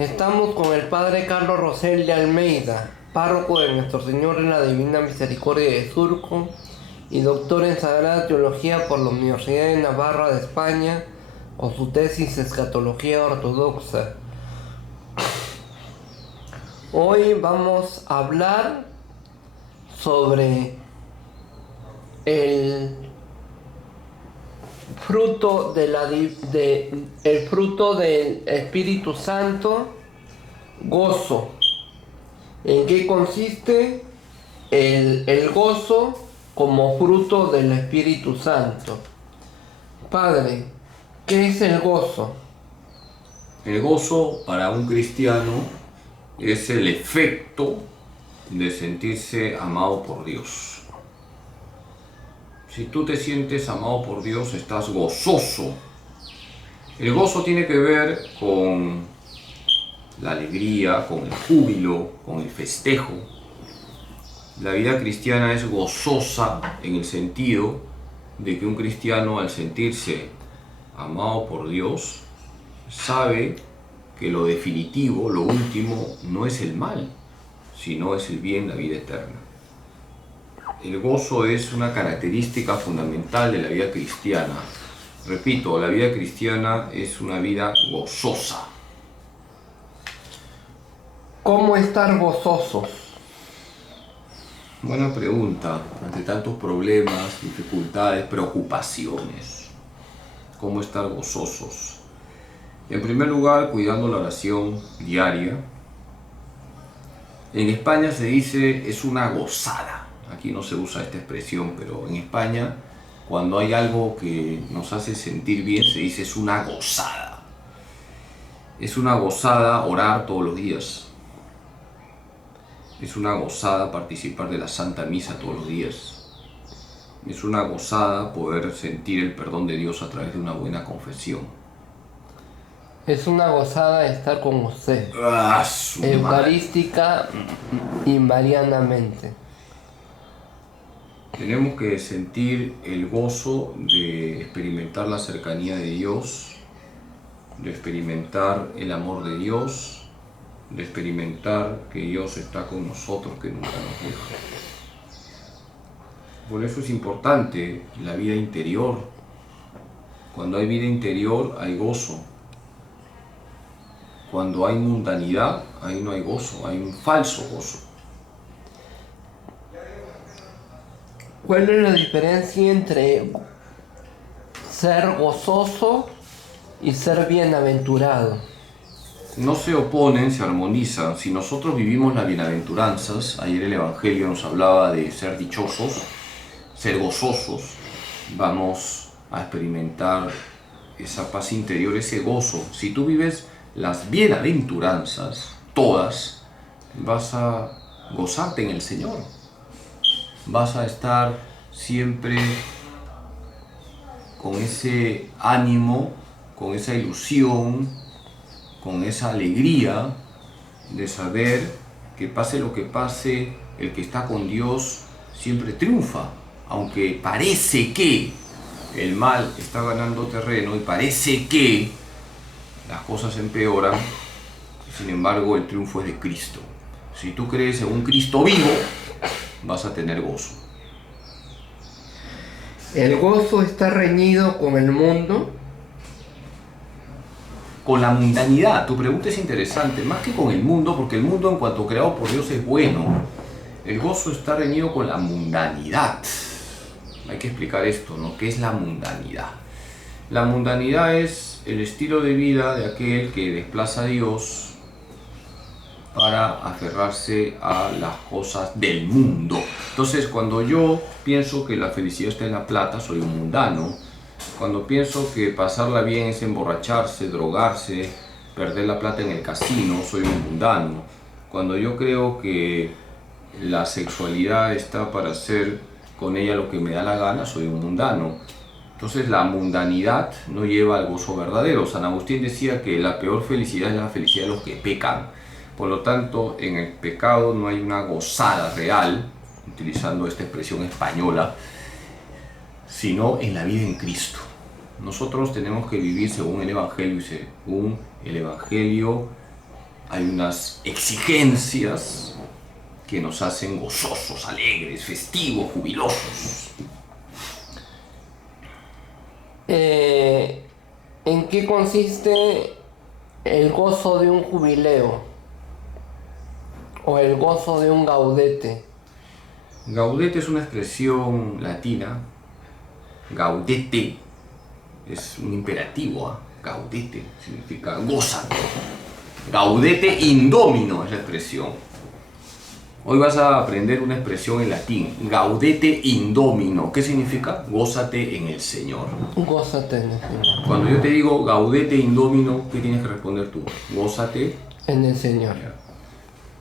Estamos con el Padre Carlos Rosel de Almeida, párroco de Nuestro Señor en la Divina Misericordia de Surco y doctor en Sagrada Teología por la Universidad de Navarra de España, con su tesis Escatología Ortodoxa. Hoy vamos a hablar sobre el fruto el fruto del Espíritu Santo, gozo. ¿En qué consiste el gozo como fruto del Espíritu Santo? Padre, ¿qué es el gozo? El gozo para un cristiano es el efecto de sentirse amado por Dios. Si tú te sientes amado por Dios, estás gozoso. El gozo tiene que ver con la alegría, con el júbilo, con el festejo. La vida cristiana es gozosa en el sentido de que un cristiano, al sentirse amado por Dios, sabe que lo definitivo, lo último, no es el mal, sino es el bien, la vida eterna. El gozo es una característica fundamental de la vida cristiana. Repito, la vida cristiana es una vida gozosa. ¿Cómo estar gozosos? Buena pregunta. Ante tantos problemas, dificultades, preocupaciones, ¿cómo estar gozosos? En primer lugar, cuidando la oración diaria. En España se dice es una gozada. Aquí no se usa esta expresión, pero en España, cuando hay algo que nos hace sentir bien, se dice es una gozada. Es una gozada orar todos los días. Es una gozada participar de la Santa Misa todos los días. Es una gozada poder sentir el perdón de Dios a través de una buena confesión. Es una gozada estar con usted, eucarística y marianamente. Tenemos que sentir el gozo de experimentar la cercanía de Dios, de experimentar el amor de Dios, de experimentar que Dios está con nosotros, que nunca nos deja. Por eso es importante la vida interior. Cuando hay vida interior hay gozo. Cuando hay mundanidad, ahí no hay gozo, hay un falso gozo. ¿Cuál es la diferencia entre ser gozoso y ser bienaventurado? No se oponen, se armonizan. Si nosotros vivimos las bienaventuranzas, ayer el Evangelio nos hablaba de ser dichosos, ser gozosos, vamos a experimentar esa paz interior, ese gozo. Si tú vives las bienaventuranzas, todas, vas a gozarte en el Señor. Vas a estar siempre con ese ánimo, con esa ilusión, con esa alegría de saber que pase lo que pase, el que está con Dios siempre triunfa. Aunque parece que el mal está ganando terreno y parece que las cosas empeoran, sin embargo el triunfo es de Cristo. Si tú crees en un Cristo vivo, vas a tener gozo. ¿El gozo está reñido con el mundo? Con la mundanidad. Tu pregunta es interesante, más que con el mundo, porque el mundo en cuanto creado por Dios es bueno. El gozo está reñido con la mundanidad. Hay que explicar esto, ¿no? ¿Qué es la mundanidad? La mundanidad es el estilo de vida de aquel que desplaza a Dios para aferrarse a las cosas del mundo. Entonces, cuando yo pienso que la felicidad está en la plata, soy un mundano. Cuando pienso que pasarla bien es emborracharse, drogarse, perder la plata en el casino, soy un mundano. Cuando yo creo que la sexualidad está para hacer con ella lo que me da la gana, soy un mundano. Entonces la mundanidad no lleva al gozo verdadero. San Agustín decía que la peor felicidad es la felicidad de los que pecan. Por lo tanto, en el pecado no hay una gozada real, utilizando esta expresión española, sino en la vida en Cristo. Nosotros tenemos que vivir según el Evangelio y según el Evangelio hay unas exigencias que nos hacen gozosos, alegres, festivos, jubilosos. ¿En qué consiste el gozo de un jubileo o el gozo de un gaudete? Gaudete es una expresión latina. Gaudete es un imperativo, ¿eh? Gaudete significa gózate. Gaudete indomino es la expresión. Hoy vas a aprender una expresión en latín. Gaudete indomino. ¿Qué significa? Gózate en el Señor. Gózate en el Señor. Cuando yo te digo gaudete indomino, ¿qué tienes que responder tú? Gózate en el Señor.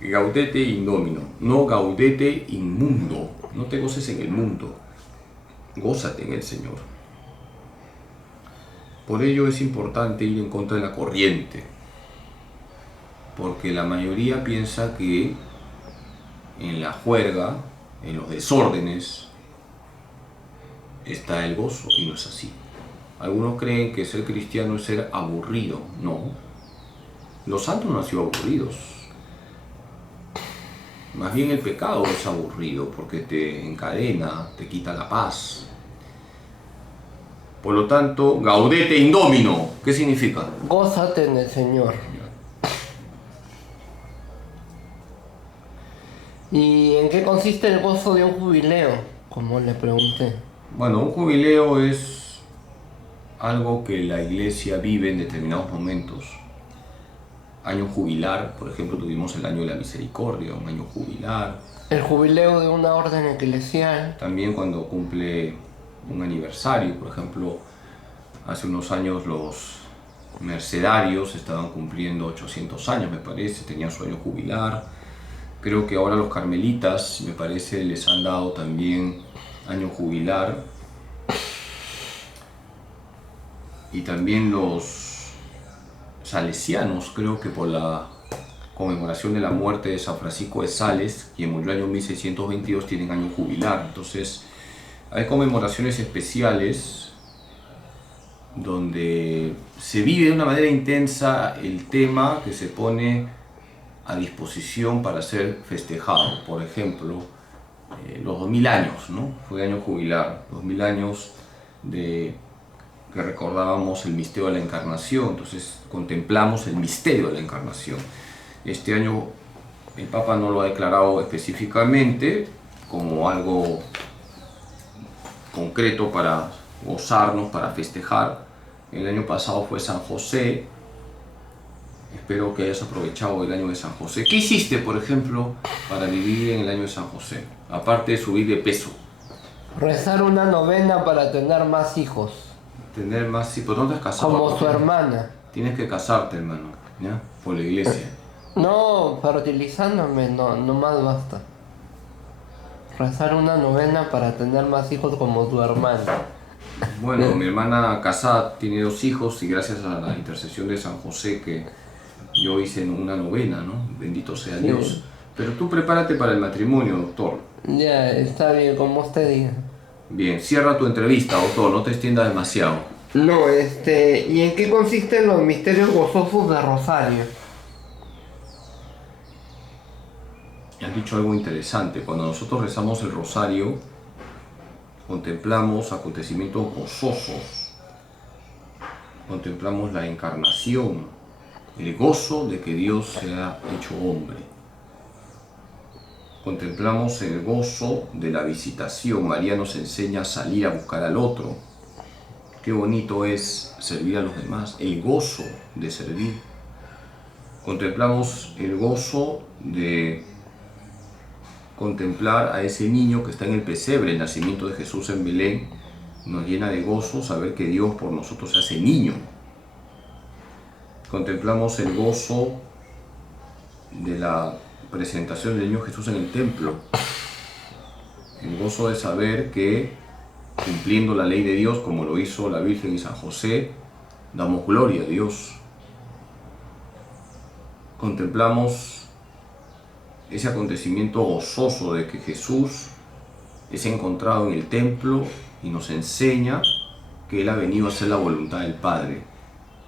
Gaudete indomino, no gaudete inmundo. No te goces en el mundo, gózate en el Señor. Por ello es importante ir en contra de la corriente, porque la mayoría piensa que en la juerga, en los desórdenes, está el gozo, y no es así. Algunos creen que ser cristiano es ser aburrido. No, los santos no han sido aburridos. Más bien el pecado es aburrido porque te encadena, te quita la paz. Por lo tanto, gaudete indomino, ¿qué significa? Gózate en el Señor. ¿Y en qué consiste el gozo de un jubileo? Como le pregunté. Bueno, un jubileo es algo que la iglesia vive en determinados momentos. Año jubilar, por ejemplo, tuvimos el año de la misericordia, un año jubilar. El jubileo de una orden eclesial. También cuando cumple un aniversario, por ejemplo, hace unos años los mercedarios estaban cumpliendo 800 años, me parece, tenían su año jubilar. Creo que ahora los carmelitas, me parece, les han dado también año jubilar. Y también los salesianos, creo que por la conmemoración de la muerte de San Francisco de Sales, quien murió en el año 1622, tienen año jubilar. Entonces, hay conmemoraciones especiales donde se vive de una manera intensa el tema que se pone a disposición para ser festejado. Por ejemplo, los 2000 años, ¿no? Fue año jubilar, 2000 años de que recordábamos el misterio de la Encarnación, entonces contemplamos el misterio de la Encarnación. Este año el Papa no lo ha declarado específicamente como algo concreto para gozarnos, para festejar. El año pasado fue San José. Espero que hayas aprovechado el año de San José. ¿Qué hiciste, por ejemplo, para vivir en el año de San José? Aparte de subir de peso. Rezar una novena para tener más hijos. Tener más hijos. ¿Dónde has casado? Como su hermana. Tienes que casarte, hermano, ¿ya? Por la iglesia. No, fertilizándome, no más basta. Rezar una novena para tener más hijos como tu hermana. Bueno, mi hermana casada tiene 2 hijos y gracias a la intercesión de San José que yo hice una novena, ¿no? Bendito sea Dios. Sí. Pero tú prepárate para el matrimonio, doctor. Ya, está bien, como usted diga. Bien, cierra tu entrevista, doctor, no te extiendas demasiado. No, ¿y en qué consisten los misterios gozosos de Rosario? Has dicho algo interesante. Cuando nosotros rezamos el rosario, contemplamos acontecimientos gozosos. Contemplamos la encarnación, el gozo de que Dios se ha hecho hombre. Contemplamos el gozo de la visitación. María nos enseña a salir a buscar al otro. Qué bonito es servir a los demás, el gozo de servir. Contemplamos el gozo de contemplar a ese niño que está en el pesebre, el nacimiento de Jesús en Belén. Nos llena de gozo saber que Dios por nosotros se hace niño. Contemplamos el gozo de la presentación del niño Jesús en el templo. El gozo de saber que cumpliendo la ley de Dios, como lo hizo la Virgen y San José, damos gloria a Dios. Contemplamos ese acontecimiento gozoso de que Jesús es encontrado en el templo y nos enseña que Él ha venido a hacer la voluntad del Padre.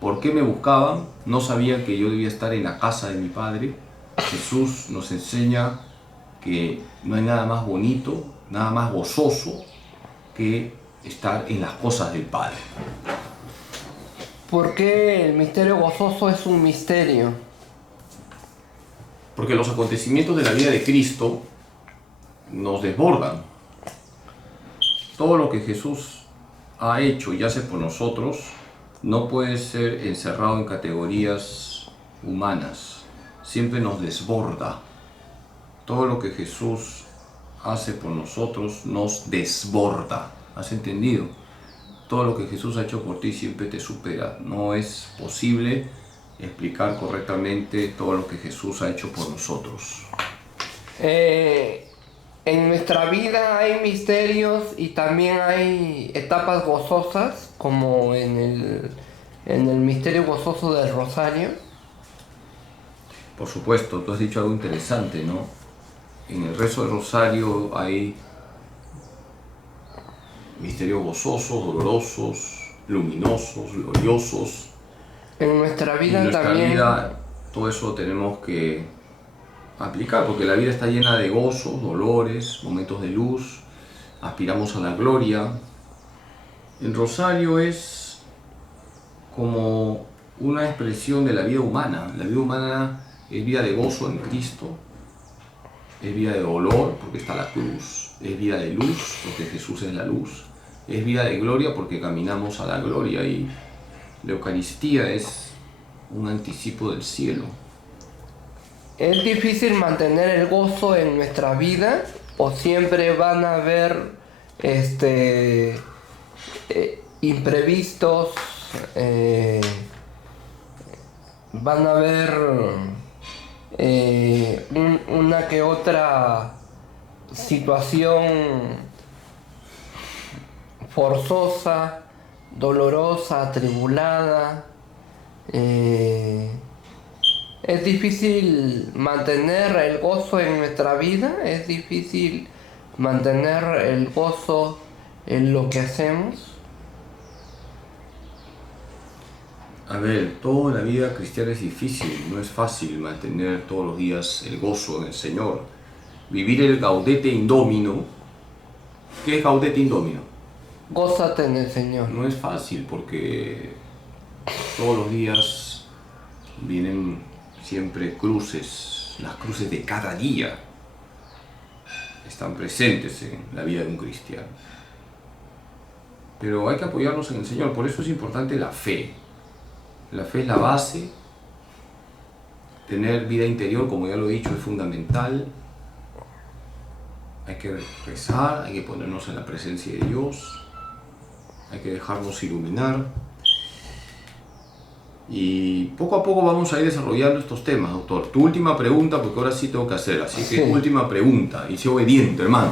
¿Por qué me buscaban? No sabían que yo debía estar en la casa de mi Padre. Jesús nos enseña que no hay nada más bonito, nada más gozoso que estar en las cosas del Padre. ¿Por qué el misterio gozoso es un misterio? Porque los acontecimientos de la vida de Cristo nos desbordan. Todo lo que Jesús ha hecho y hace por nosotros no puede ser encerrado en categorías humanas. Siempre nos desborda. Todo lo que Jesús hace por nosotros nos desborda. ¿Has entendido? Todo lo que Jesús ha hecho por ti siempre te supera. No es posible explicar correctamente todo lo que Jesús ha hecho por nosotros. En nuestra vida hay misterios y también hay etapas gozosas, como en el misterio gozoso del Rosario. Por supuesto, tú has dicho algo interesante, ¿no? En el rezo del Rosario hay misterios gozosos, dolorosos, luminosos, gloriosos. En nuestra vida En nuestra también. vida todo eso tenemos que aplicar, porque la vida está llena de gozos, dolores, momentos de luz, aspiramos a la gloria. El Rosario es como una expresión de la vida humana. La vida humana es vida de gozo en Cristo, es vida de dolor porque está la cruz, es vida de luz porque Jesús es la luz, es vida de gloria porque caminamos a la gloria, y la Eucaristía es un anticipo del cielo. ¿Es difícil mantener el gozo en nuestra vida o siempre van a haber imprevistos, van a haber una que otra situación forzosa, dolorosa, atribulada? ¿Es difícil mantener el gozo en nuestra vida? ¿Es difícil mantener el gozo en lo que hacemos? A ver, toda la vida cristiana es difícil, no es fácil mantener todos los días el gozo en el Señor. Vivir el gaudete in domino. ¿Qué es gaudete in domino? Gózate en el Señor. No es fácil porque todos los días vienen siempre cruces, las cruces de cada día están presentes en la vida de un cristiano. Pero hay que apoyarnos en el Señor, por eso es importante la fe. La fe es la base, tener vida interior, como ya lo he dicho, es fundamental. Hay que rezar, hay que ponernos en la presencia de Dios, hay que dejarnos iluminar. Y poco a poco vamos a ir desarrollando estos temas, doctor. Tu última pregunta, porque ahora sí tengo que hacer, así que Sí. última pregunta, y sé obediente, hermano.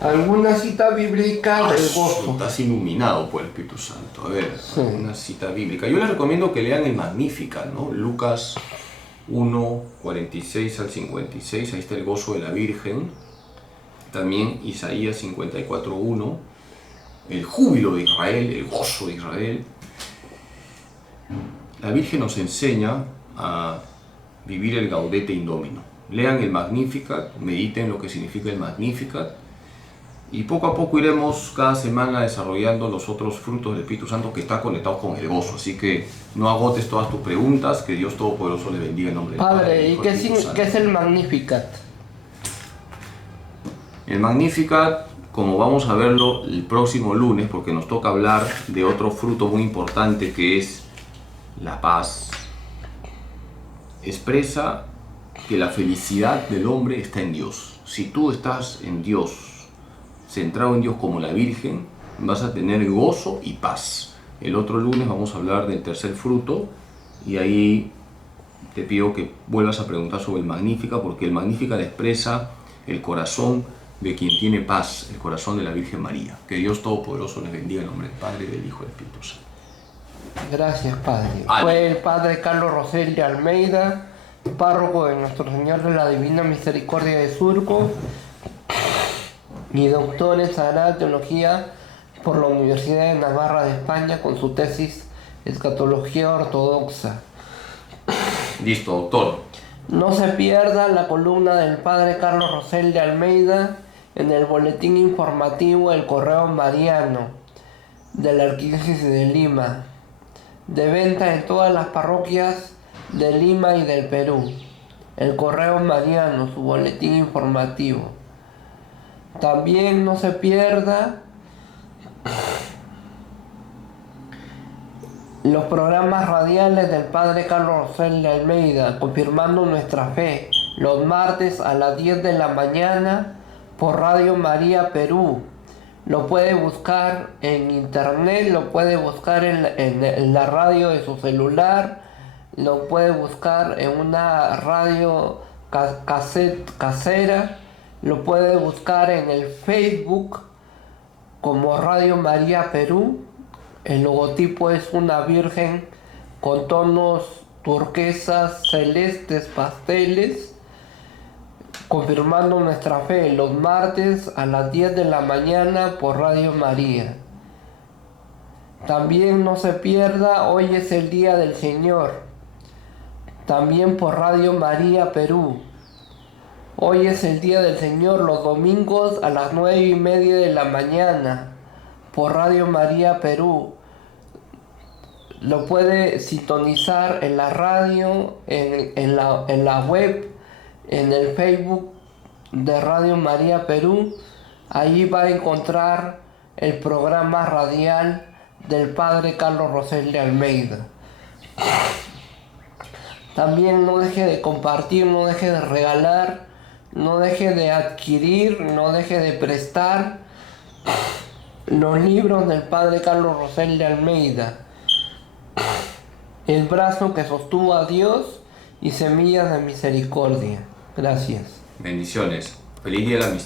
¿Alguna cita bíblica del gozo? Estás iluminado por el Espíritu Santo. A ver, Sí. una cita bíblica. Yo les recomiendo que lean el Magnificat, ¿no? Lucas 1, 46 al 56, ahí está el gozo de la Virgen. También Isaías 54, 1, el júbilo de Israel, el gozo de Israel. La Virgen nos enseña a vivir el gaudete in domino. Lean el Magnificat, mediten lo que significa el Magnificat, y poco a poco iremos cada semana desarrollando los otros frutos del Espíritu Santo que están conectados con el gozo. Así que no agotes todas tus preguntas, que Dios Todopoderoso les bendiga en nombre del Padre, Padre, del ¿y Hijo y del Espíritu qué Santo. es el Magnificat? El Magnificat, como vamos a verlo el próximo lunes, porque nos toca hablar de otro fruto muy importante que es la paz, expresa que la felicidad del hombre está en Dios. Si tú estás en Dios, centrado en Dios como la Virgen, vas a tener gozo y paz. El otro lunes vamos a hablar del tercer fruto, y ahí te pido que vuelvas a preguntar sobre el Magnificat, porque el Magnificat expresa el corazón de quien tiene paz, el corazón de la Virgen María. Que Dios Todopoderoso les bendiga en nombre del Padre, del Hijo y del Espíritu Santo. Gracias, Padre. Amén. Fue el Padre Carlos Rosel de Almeida, párroco de Nuestro Señor de la Divina Misericordia de Surco y doctor en Sagrada Teología por la Universidad de Navarra de España, con su tesis escatología ortodoxa. Listo, doctor. No se pierda la columna del padre Carlos Rosel de Almeida en el boletín informativo El Correo Mariano de la Arquidiócesis de Lima, de venta en todas las parroquias de Lima y del Perú. El Correo Mariano, su boletín informativo. También no se pierda los programas radiales del padre Carlos Rosel de Almeida, confirmando nuestra fe, los martes a las 10 de la mañana por Radio María Perú. Lo puede buscar en internet, lo puede buscar en la radio de su celular, lo puede buscar en una radio casera, lo puede buscar en el Facebook como Radio María Perú. El logotipo es una virgen con tonos turquesas, celestes, pasteles, confirmando nuestra fe los martes a las 10 de la mañana por Radio María. También no se pierda, hoy es el Día del Señor, también por Radio María Perú. Hoy es el Día del Señor, los domingos a las 9:30 de la mañana por Radio María Perú. Lo puede sintonizar en la radio, en la web, en el Facebook de Radio María Perú. Ahí va a encontrar el programa radial del padre Carlos Rosel de Almeida. También no deje de compartir, no deje de regalar, no deje de adquirir, no deje de prestar los libros del padre Carlos Rosel de Almeida. El brazo que sostuvo a Dios y Semillas de Misericordia. Gracias. Bendiciones. Feliz Día de la Amistad.